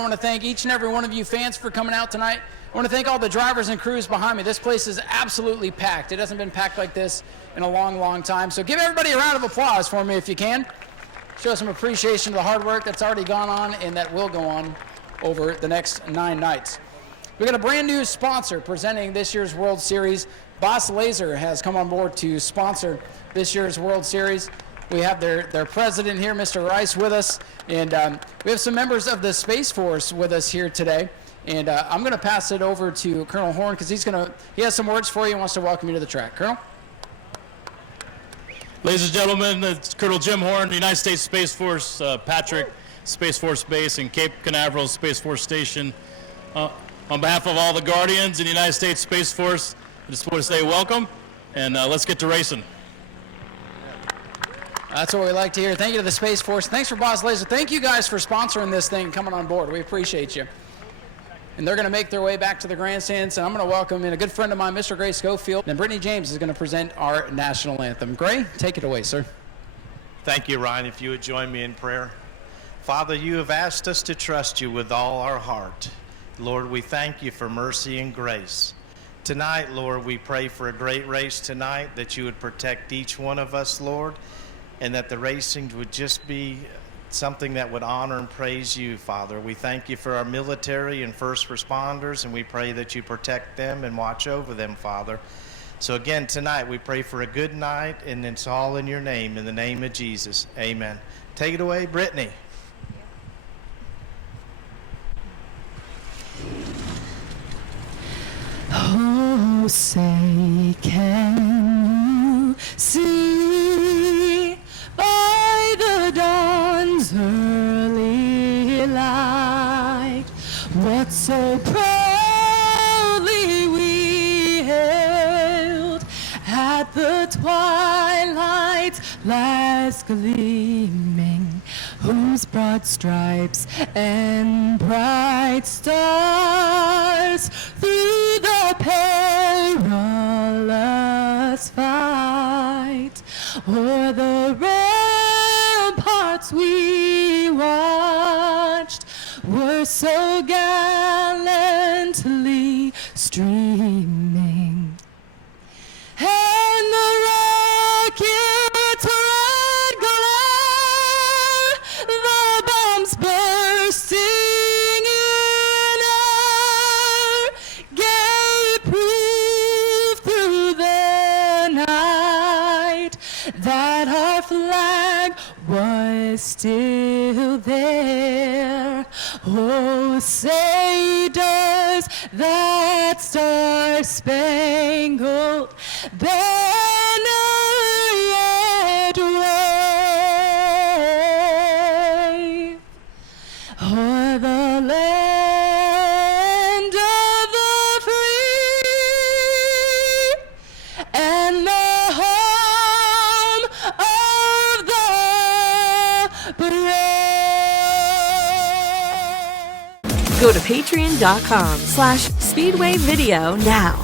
I want to thank each and every one of you fans for coming out tonight. I want to thank all the drivers and crews behind me. This place is absolutely packed. It hasn't been packed like this in a long, long time. So give everybody a round of applause for me if you can. Show some appreciation to the hard work that's already gone on and that will go on over the next 9 nights. We got a brand new sponsor presenting this year's World Series. Boss Laser has come on board to sponsor this year's World Series. We have their president here, Mr. Rice, with us, and we have some members of the Space Force with us here today. And I'm going to pass it over to Colonel Horn because he has some words for you and wants to welcome you to the track. Colonel? Ladies and gentlemen, it's Colonel Jim Horn, United States Space Force, Patrick Space Force Base, and Cape Canaveral Space Force Station. On behalf of all the Guardians in the United States Space Force, I just want to say welcome, and let's get to racing. That's what we like to hear. Thank you to the Space Force. Thanks for Boss Laser. Thank you guys for sponsoring this thing, coming on board. We appreciate you. And they're going to make their way back to the grandstands, and I'm going to welcome in a good friend of mine, Mr. Gray Schofield, and Brittany James is going to present our national anthem. Gray, take it away, sir. Thank you, Ryan. If you would join me in prayer. Father, you have asked us to trust you with all our heart. Lord, we thank you for mercy and grace. Tonight, Lord, we pray for a great race tonight, that you would protect each one of us, Lord, and that the racing would just be something that would honor and praise you, Father. We thank you for our military and first responders, and we pray that you protect them and watch over them, Father. So again, tonight we pray for a good night, and it's all in your name, in the name of Jesus. Amen. Take it away, Brittany. Oh, say, can you see by the dawn's early light what so proudly we hailed at the twilight's last gleaming, whose broad stripes and bright stars through the perilous fight o'er the ramparts we watched were so gallantly streaming, and the rocket's red glare, the bombs bursting in air, gave proof through the night that our flag was still there. Oh, say does that star-spangled banner yet wave o'er the land of the free and the home of the brave. Go to patreon.com/Speedway Video now